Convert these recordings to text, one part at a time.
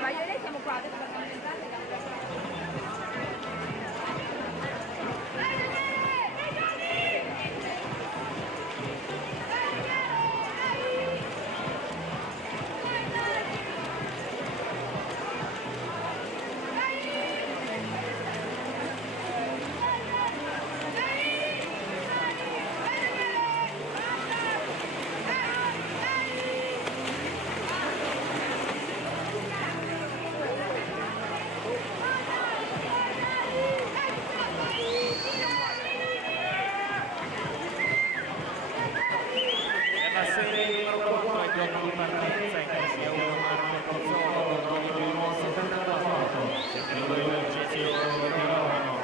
ma io e lei siamo qua, adesso facciamo entrare. La serie numero 4 è gioco di partenza in corsia 1 Marco Pozzolo, numero 74, numero 10 Romano,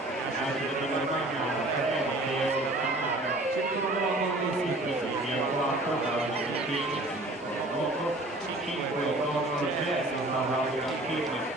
numero 4 5 Gesso,